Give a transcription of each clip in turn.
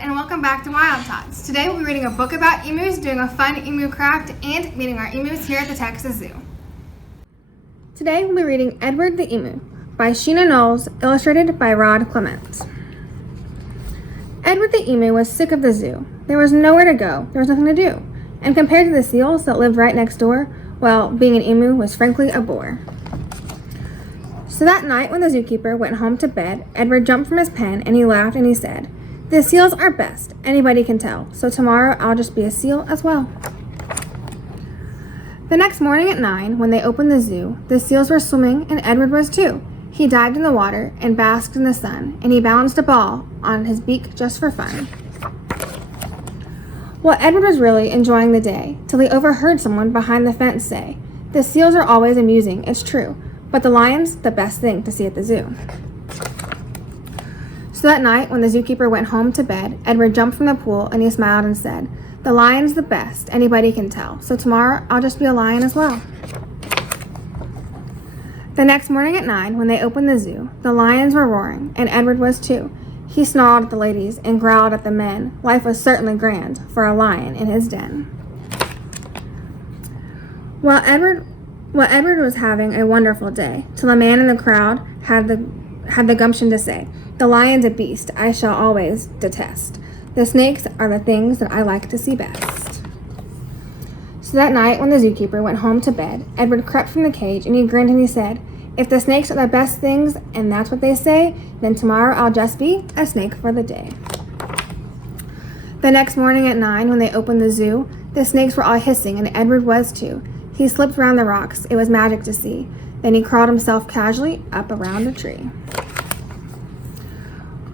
and welcome back to Wild Tots. Today we'll be reading a book about emus, doing a fun emu craft, and meeting our emus here at the Texas Zoo. Today we'll be reading Edward the Emu by Sheena Knowles, illustrated by Rod Clement. Edward the Emu was sick of the zoo. There was nowhere to go, there was nothing to do. And compared to the seals that lived right next door, well, being an emu was frankly a bore. So that night when the zookeeper went home to bed, Edward jumped from his pen and he laughed and he said, "The seals are best, anybody can tell, so tomorrow I'll just be a seal as well." The next morning at 9, when they opened the zoo, the seals were swimming and Edward was too. He dived in the water and basked in the sun, and he balanced a ball on his beak just for fun. Well, Edward was really enjoying the day, till he overheard someone behind the fence say, "The seals are always amusing, it's true, but the lion's the best thing to see at the zoo." So that night, when the zookeeper went home to bed, Edward jumped from the pool and he smiled and said, "The lion's the best, anybody can tell, so tomorrow I'll just be a lion as well." The next morning at 9, when they opened the zoo, the lions were roaring, and Edward was too. He snarled at the ladies and growled at the men. Life was certainly grand for a lion in his den. While Edward was having a wonderful day, till a man in the crowd had the gumption to say, "The lion's a beast I shall always detest. The snakes are the things that I like to see best." So that night when the zookeeper went home to bed, Edward crept from the cage and he grinned and he said, "If the snakes are the best things and that's what they say, then tomorrow I'll just be a snake for the day." The next morning at 9, when they opened the zoo, the snakes were all hissing and Edward was too. He slipped around the rocks. It was magic to see. Then he crawled himself casually up around a tree.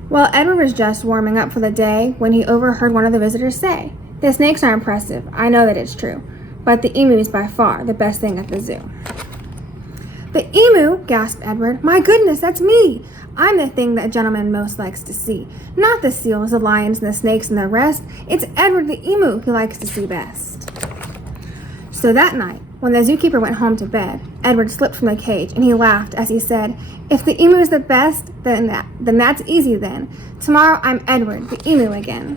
Well, Edward was just warming up for the day when he overheard one of the visitors say, "The snakes are impressive, I know that it's true, but the emu is by far the best thing at the zoo." "The emu?" gasped Edward. "My goodness, that's me! I'm the thing that a gentleman most likes to see. Not the seals, the lions, and the snakes, and the rest. It's Edward the emu he likes to see best." So that night, when the zookeeper went home to bed, Edward slipped from the cage and he laughed as he said, "If the emu is the best, then that's easy then. Tomorrow I'm Edward, the emu again."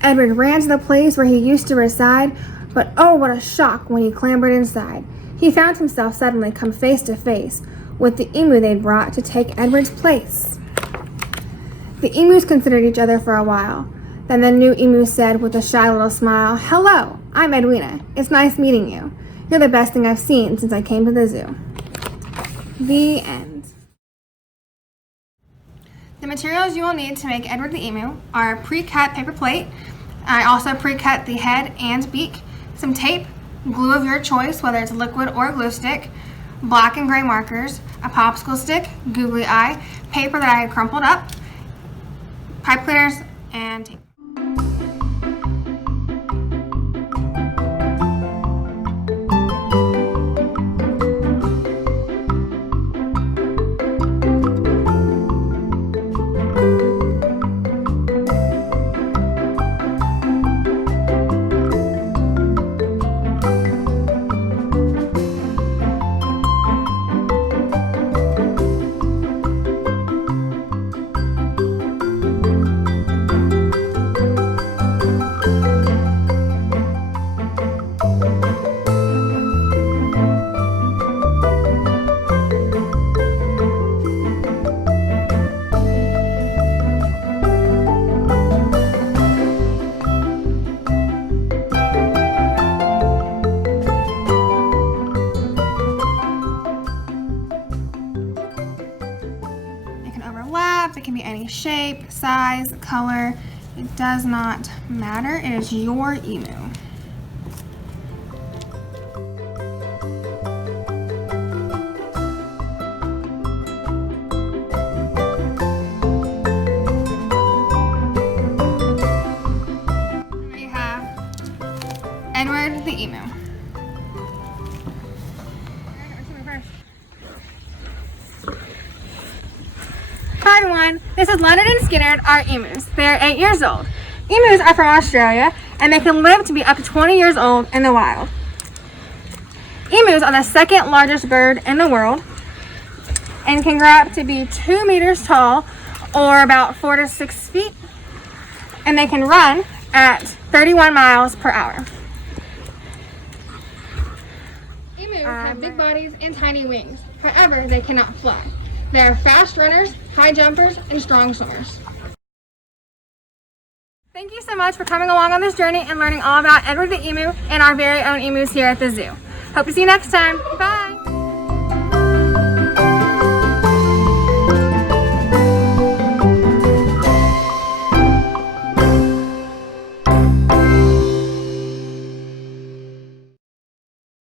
Edward ran to the place where he used to reside, but oh, what a shock when he clambered inside. He found himself suddenly come face to face with the emu they'd brought to take Edward's place. The emus considered each other for a while. Then the new emu said with a shy little smile, "Hello, I'm Edwina. It's nice meeting you. You're the best thing I've seen since I came to the zoo." The end. The materials you will need to make Edward the Emu are a pre-cut paper plate. I also pre-cut the head and beak, some tape, glue of your choice, whether it's liquid or glue stick, black and gray markers, a popsicle stick, googly eye, paper that I had crumpled up, pipe cleaners, and tape. It can be any shape, size, color. It does not matter. It is your emu. Here we have Edward the Emu. Hi everyone, this is Leonard and Skinner, our emus. They are 8 years old. Emus are from Australia and they can live to be up to 20 years old in the wild. Emus are the second largest bird in the world and can grow up to be 2 meters tall or about 4 to 6 feet. and they can run at 31 miles per hour. Emus have big bodies and tiny wings. However, they cannot fly. They are fast runners, high jumpers, and strong swimmers. Thank you so much for coming along on this journey and learning all about Edward the Emu and our very own emus here at the zoo. Hope to see you next time. Bye!